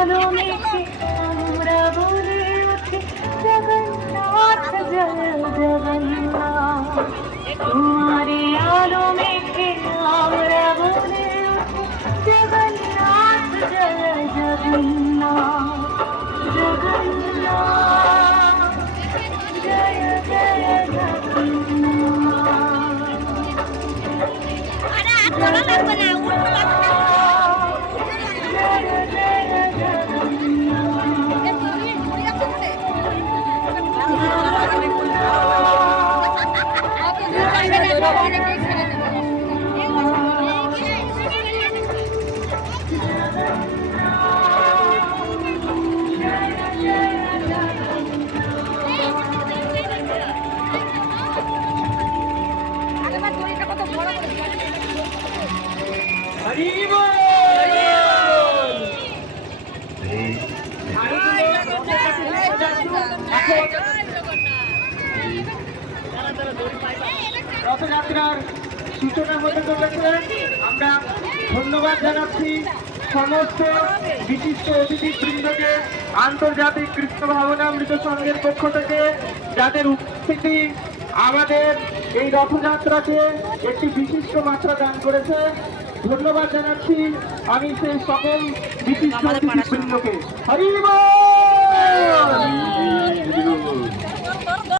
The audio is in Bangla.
আলো মেখে আমরা বলে উঠি জগন্নাথ জয় জগন্নাথ। তোমারে আলো মেখে আমরা বলে উঠি জগন্নাথ জয় জগন্নাথ। জগন্নাথ জয় জয় জগন্নাথ। রথযাত্রার সূচনা হতে চলেছে। আমরা ধন্যবাদ জানাচ্ছি সমস্ত বিশিষ্ট অতিথিবৃন্দকে আন্তর্জাতিক কৃষ্ণ ভাবনামৃত সংঘের পক্ষ থেকে, যাদের উপস্থিতি আমাদের এই রথযাত্রাকে একটি বিশিষ্ট মাত্রা দান করেছে। ধন্যবাদ জানাচ্ছি আমি সেই সকল বিশিষ্ট অতিথিবৃন্দকে। হরি বল।